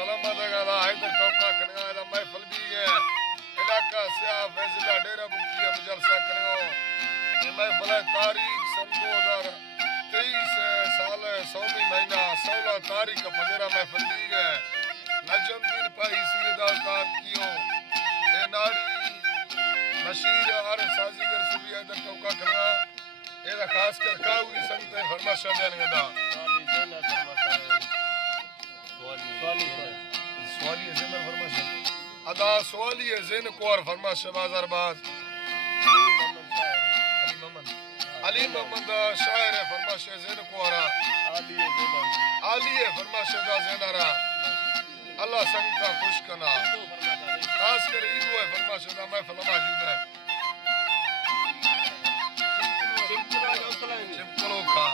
सलामत गला हैदर टोका कनगा दा महफिल भी है इलाका सिया फैसला डेरा बुकी हम जलसा करो ये महफिल तारीख सन 2023 साल 100वीं महीना 16 तारीख फजरा महफिल दी है नजमुद्दीन पाई सीरदार का कियो ए नाड़ी नशीर और साजीगर सुबिया दा टोका कनगा एदा खास कर काउरी संगत फरमाश देन गदा सवाली ज़ेन फरमाश अदा सवाली ज़ेन को और फरमाश बाजारबाज अली मोहम्मद शायर फरमाश ज़ेन को और आली फरमाश दा ज़ेनारा अल्लाह संगत खुश कना खास कर ईद है फरमाश दा महफिल मौजूद है चिपकलो खा